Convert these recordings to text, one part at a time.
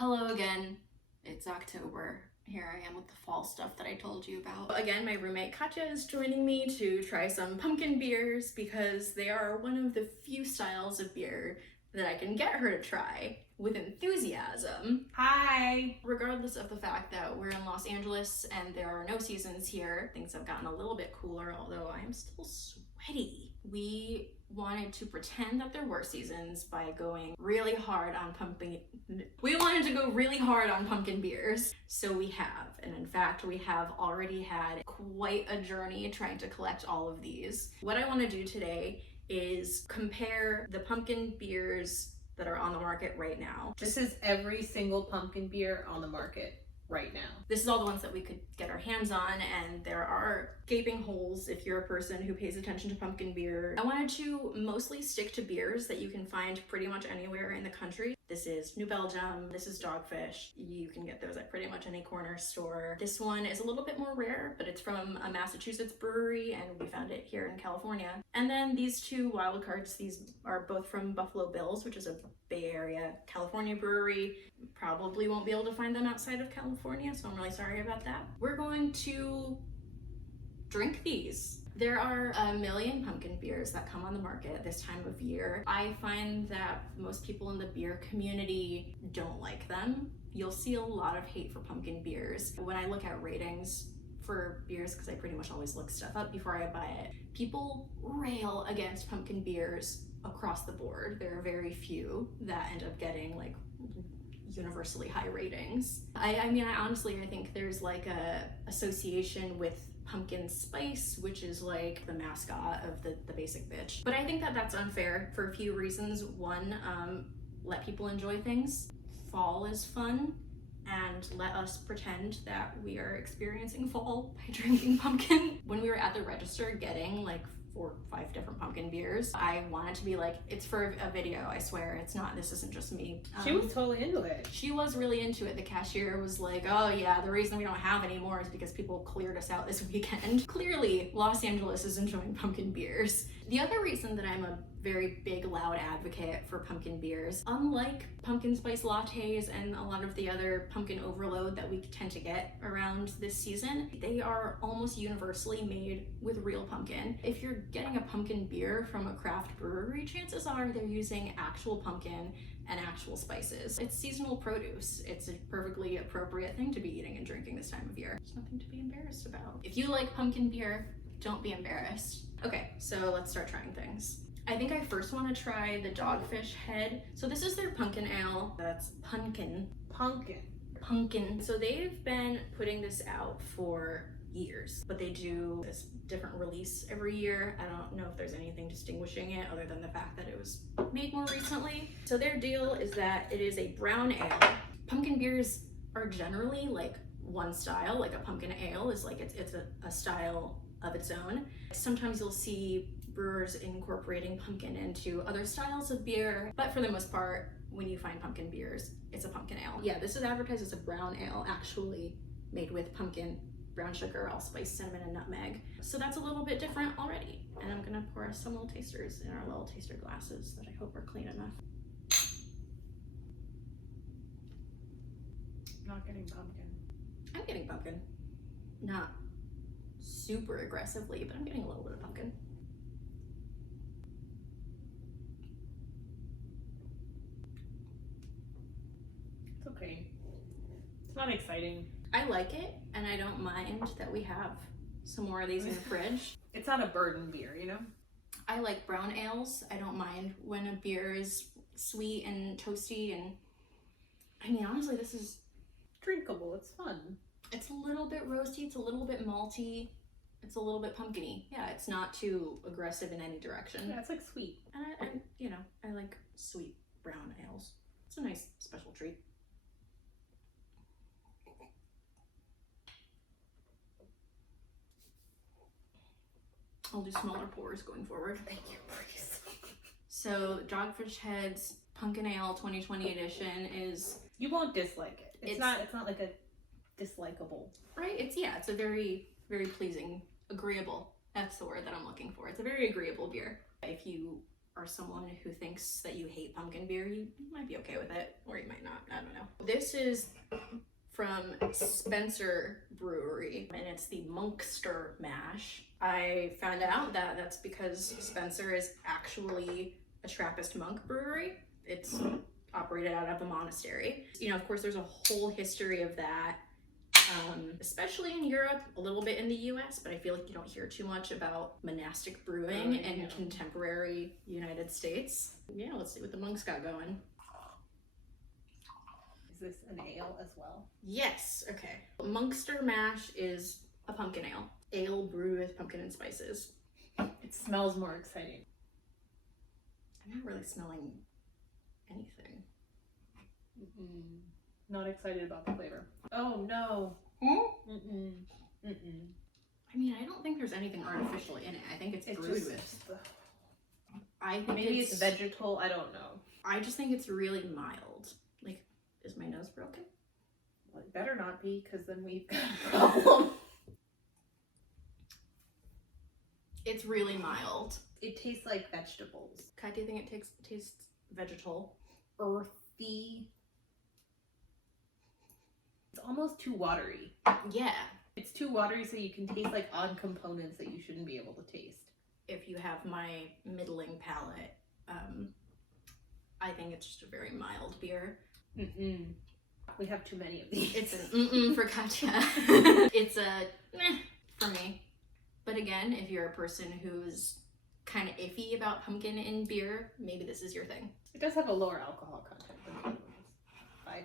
Hello again, it's October. Here I am with the fall stuff that I told you about. Again, my roommate Katya is joining me to try some pumpkin beers because they are one of the few styles of beer that I can get her to try with enthusiasm. Hi! Regardless of the fact that we're in Los Angeles and there are no seasons here, things have gotten a little bit cooler, although I am still sweaty. We wanted to pretend that there were seasons by going really hard on pumpkin beers. So we have, and in fact we have already had quite a journey trying to collect all of these. What I want to do today is compare the pumpkin beers that are on the market right now. This is every single pumpkin beer on the market right now. This is all the ones that we could get our hands on, and there are gaping holes if you're a person who pays attention to pumpkin beer. I wanted to mostly stick to beers that you can find pretty much anywhere in the country. This is New Belgium, this is Dogfish. You can get those at pretty much any corner store. This one is a little bit more rare, but it's from a Massachusetts brewery and we found it here in California. And then these two wild cards, these are both from Buffalo Bills, which is a Bay Area, California brewery. Probably won't be able to find them outside of California, so I'm really sorry about that. We're going to drink these. There are a million pumpkin beers that come on the market this time of year. I find that most people in the beer community don't like them. You'll see a lot of hate for pumpkin beers. When I look at ratings for beers, because I pretty much always look stuff up before I buy it, people rail against pumpkin beers across the board. There are very few that end up getting like universally high ratings. I mean, I think there's like a association with pumpkin spice, which is like the mascot of the basic bitch. But I think that that's unfair for a few reasons. One, let people enjoy things. Fall is fun, and let us pretend that we are experiencing fall by drinking pumpkin. When we were at the register getting like 4 or 5 different pumpkin beers, I wanted to be like, it's for a video, I swear, it's not, this isn't just me. She was totally into it. She was really into it. The cashier was like, oh yeah, the reason we don't have any more is because people cleared us out this weekend. Clearly, Los Angeles is enjoying pumpkin beers. The other reason that I'm a very big, loud advocate for pumpkin beers, unlike pumpkin spice lattes and a lot of the other pumpkin overload that we tend to get around this season, they are almost universally made with real pumpkin. If you're getting a pumpkin beer from a craft brewery, chances are they're using actual pumpkin and actual spices. It's seasonal produce. It's a perfectly appropriate thing to be eating and drinking this time of year. There's nothing to be embarrassed about. If you like pumpkin beer, don't be embarrassed. Okay, so let's start trying things. I think I first want to try the Dogfish Head. So this is their pumpkin ale. That's pumpkin. So they've been putting this out for years, but they do this different release every year. I don't know if there's anything distinguishing it other than the fact that it was made more recently. So their deal is that it is a brown ale. Pumpkin beers are generally like one style, like a pumpkin ale is like it's a style of its own. Sometimes you'll see brewers incorporating pumpkin into other styles of beer, but for the most part, when you find pumpkin beers, it's a pumpkin ale. Yeah, this is advertised as a brown ale, actually made with pumpkin, brown sugar, allspice, cinnamon, and nutmeg. So that's a little bit different already. And I'm gonna pour us some little tasters in our little taster glasses that I hope are clean enough. Not getting pumpkin. I'm getting pumpkin. Not super aggressively, but I'm getting a little bit of pumpkin. It's okay. It's not exciting. I like it, and I don't mind that we have some more of these in the fridge. It's not a burden beer, you know? I like brown ales. I don't mind when a beer is sweet and toasty, and I mean, honestly, this is Drinkable, it's fun. It's a little bit roasty, it's a little bit malty, it's a little bit pumpkin-y. Yeah, it's not too aggressive in any direction. Yeah, it's like sweet. And I like sweet brown ales. It's a nice special treat. I'll do smaller pours going forward. Thank you, please. So Dogfish Head's Pumpkin Ale 2020 edition is... You won't dislike it. It's not like a dislikable. Right? It's a very, very pleasing, agreeable. That's the word that I'm looking for. It's a very agreeable beer. If you are someone who thinks that you hate pumpkin beer, you might be okay with it, or you might not. I don't know. This is from Spencer Brewery, and it's the Monkster Mash. I found out that that's because Spencer is actually a Trappist monk brewery. It's operated out of a monastery. You know, of course, there's a whole history of that, especially in Europe, a little bit in the US, but I feel like you don't hear too much about monastic brewing in contemporary United States. Yeah, let's see what the monks got going. Is this an ale as well? Yes, okay. Monkster Mash is a pumpkin ale. Ale brewed with pumpkin and spices. It smells more exciting. I'm not really smelling anything. Not excited about the flavor. Oh no. I mean, I don't think there's anything artificial in it. I think it's brewed just with. I think maybe it's vegetal. I don't know. I just think it's really mild. Like, is my nose broken? Well, it better not be, because then we've got a problem. It's really mild. It tastes like vegetables. Kat, do you think it tastes vegetal? Earthy. It's almost too watery. Yeah. It's too watery, so you can taste like odd components that you shouldn't be able to taste. If you have my middling palate, I think it's just a very mild beer. We have too many of these. It's an for Katya. It's a meh for me. But again, if you're a person who's kind of iffy about pumpkin in beer, maybe this is your thing. It does have a lower alcohol content than the other ones.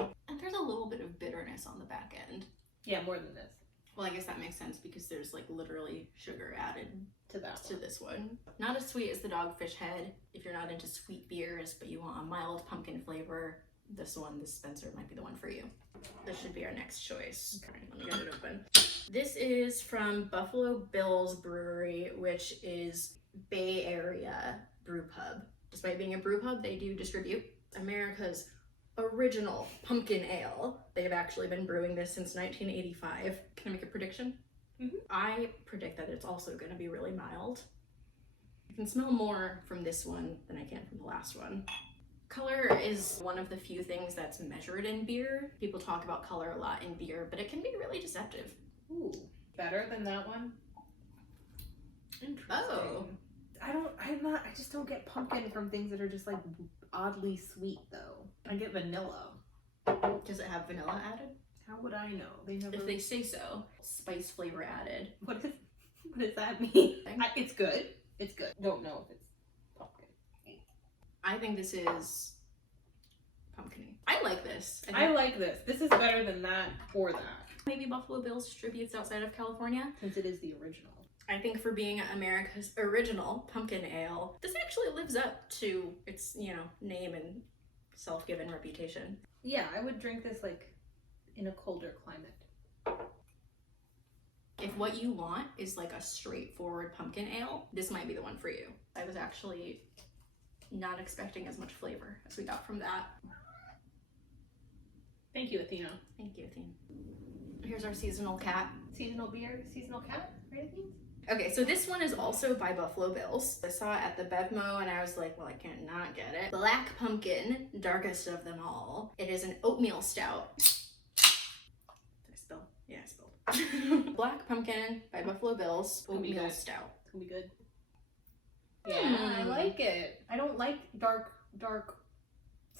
5.2. And there's a little bit of bitterness on the back end. Yeah, more than this. Well, I guess that makes sense because there's like literally sugar added to this one. Not as sweet as the Dogfish Head if you're not into sweet beers, but you want a mild pumpkin flavor. This Spencer might be the one for you. This should be our next choice. Okay, let me get it open. This is from Buffalo Bill's Brewery, which is Bay Area brew pub. Despite being a brew pub, they do distribute America's original pumpkin ale. They've actually been brewing this since 1985. Can I make a prediction? I predict that it's also going to be really mild. I can smell more from this one than I can from the last one. Color is one of the few things that's measured in beer. People talk about color a lot in beer, but it can be really deceptive. Ooh, better than that one? Interesting. Oh. I just don't get pumpkin from things that are just like oddly sweet though. I get vanilla. Does it have vanilla added? How would I know? They never. If they say so. Spice flavor added. What does that mean? It's good. It's good. Don't know if it's pumpkin. I think this is pumpkin-y. I like this. I like this. This is better than that or that. Maybe Buffalo Bill's distributes outside of California. Since it is the original. I think for being America's original pumpkin ale, this actually lives up to its, name and self-given reputation. Yeah, I would drink this like in a colder climate. If what you want is like a straightforward pumpkin ale, this might be the one for you. I was actually not expecting as much flavor as we got from that. Thank you, Athena. Thank you, Athena. Here's our seasonal cat. Seasonal beer, seasonal cat, right, Athena? Okay, so this one is also by Buffalo Bills. I saw it at the Bevmo and I was like, well, I can't not get it. Black Pumpkin, darkest of them all. It is an oatmeal stout. Did I spill? Yeah, I spilled. Black Pumpkin by Buffalo Bills, oatmeal stout. It's gonna be good. Yeah, I like it. I don't like dark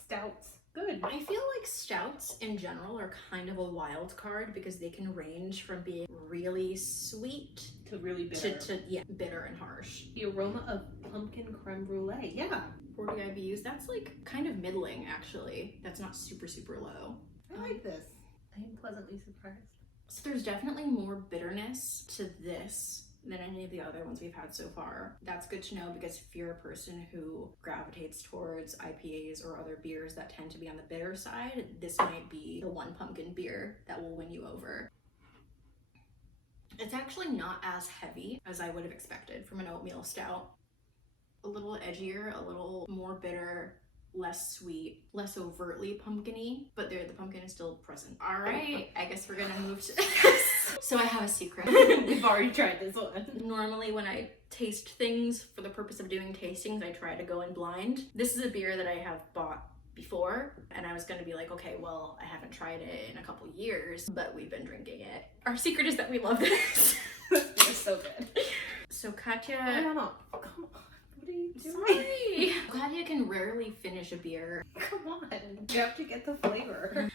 stouts. Good. I feel like stouts in general are kind of a wild card because they can range from being really sweet to really bitter. To bitter and harsh. The aroma of pumpkin creme brulee. Yeah. 40 IBUs. That's like kind of middling actually. That's not super low. I like this. I am pleasantly surprised. So there's definitely more bitterness to this than any of the other ones we've had so far. That's good to know because if you're a person who gravitates towards IPAs or other beers that tend to be on the bitter side, this might be the one pumpkin beer that will win you over. It's actually not as heavy as I would have expected from an oatmeal stout. A little edgier, a little more bitter, less sweet, less overtly pumpkin-y, but the pumpkin is still present. All right, I guess we're gonna move to this. So I have a secret. We've already tried this one. Normally when I taste things for the purpose of doing tastings. I try to go in blind. This is a beer that I have bought before, and I was gonna be like, okay, well, I haven't tried it in a couple years, but we've been drinking it. Our secret is that we love this. It's so good. So Katya... No. Come on. What are you doing? Sorry. Katya can rarely finish a beer. Come on. You have to get the flavor.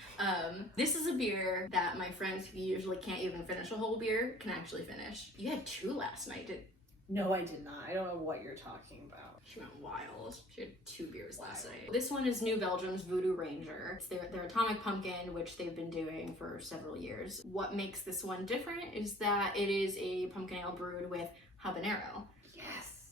This is a beer that my friends who usually can't even finish a whole beer can actually finish. You had 2 last night, No, I did not. I don't know what you're talking about. She went wild. She had 2 beers last night. This one is New Belgium's Voodoo Ranger. It's their Atomic Pumpkin, which they've been doing for several years. What makes this one different is that it is a pumpkin ale brewed with habanero. Yes.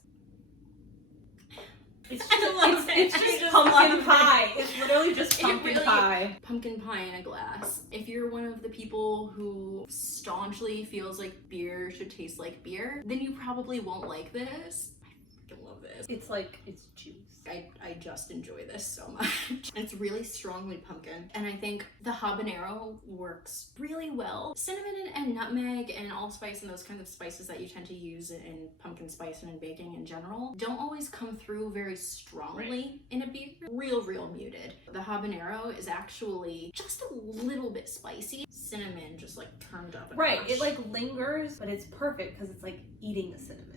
It's just pumpkin pie. It's literally just pumpkin pie. Pumpkin pie in a glass. If you're one of the people who staunchly feels like beer should taste like beer, then you probably won't like this. I freaking love this. It's juice. I just enjoy this so much. It's really strongly pumpkin, and I think the habanero works really well. Cinnamon and nutmeg and allspice and those kinds of spices that you tend to use in pumpkin spice and in baking in general don't always come through very strongly in a beer. Real muted. The habanero is actually just a little bit spicy. Cinnamon just like turned up a notch. It like lingers, but it's perfect because it's like eating the cinnamon.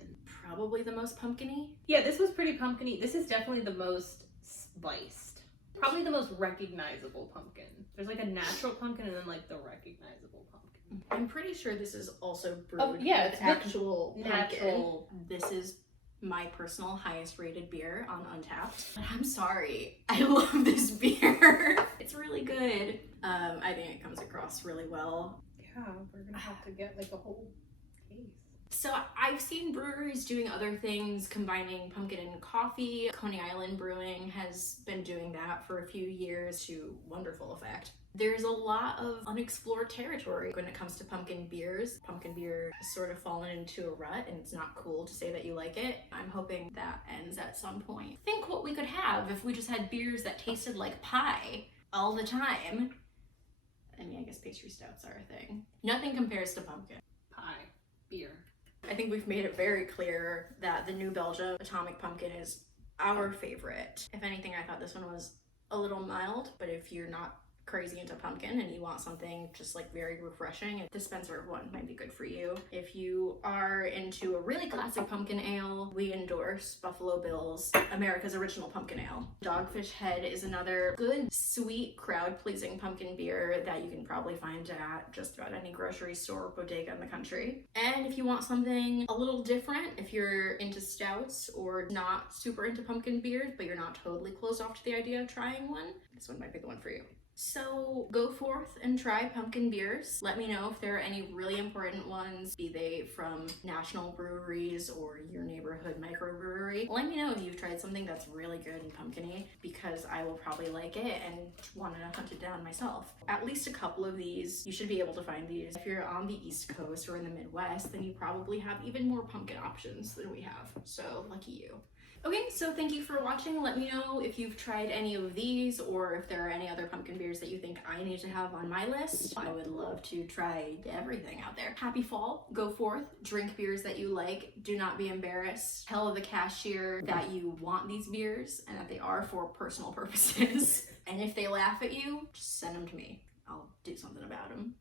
Probably the most pumpkin-y. Yeah, this was pretty pumpkin-y. This is definitely the most spiced. Probably the most recognizable pumpkin. There's like a natural pumpkin and then like the recognizable pumpkin. I'm pretty sure this is also brewed with it's actual natural. pumpkin. This is my personal highest rated beer on Untappd. But I'm sorry, I love this beer. It's really good. I think it comes across really well. Yeah, we're gonna have to get like a whole case. So I've seen breweries doing other things, combining pumpkin and coffee. Coney Island Brewing has been doing that for a few years to wonderful effect. There's a lot of unexplored territory when it comes to pumpkin beers. Pumpkin beer has sort of fallen into a rut, and it's not cool to say that you like it. I'm hoping that ends at some point. Think what we could have if we just had beers that tasted like pie all the time. I mean, I guess pastry stouts are a thing. Nothing compares to pumpkin. Pie. Beer. I think we've made it very clear that the New Belgium Atomic Pumpkin is our favorite. If anything, I thought this one was a little mild, but if you're not crazy into pumpkin and you want something just like very refreshing, the Spencer one might be good for you. If you are into a really classic pumpkin ale, we endorse Buffalo Bill's America's Original Pumpkin Ale. Dogfish Head is another good, sweet, crowd-pleasing pumpkin beer that you can probably find at just about any grocery store or bodega in the country. And if you want something a little different, if you're into stouts or not super into pumpkin beers, but you're not totally closed off to the idea of trying one, this one might be the one for you. So go forth and try pumpkin beers. Let me know if there are any really important ones, be they from national breweries or your neighborhood microbrewery. Let me know if you've tried something that's really good and pumpkin-y, because I will probably like it and want to hunt it down myself. At least a couple of these, you should be able to find these. If you're on the East Coast or in the Midwest, then you probably have even more pumpkin options than we have. So lucky you. Okay, so thank you for watching. Let me know if you've tried any of these or if there are any other pumpkin beers that you think I need to have on my list. I would love to try everything out there. Happy fall. Go forth. Drink beers that you like. Do not be embarrassed. Tell the cashier that you want these beers and that they are for personal purposes. And if they laugh at you, just send them to me. I'll do something about them.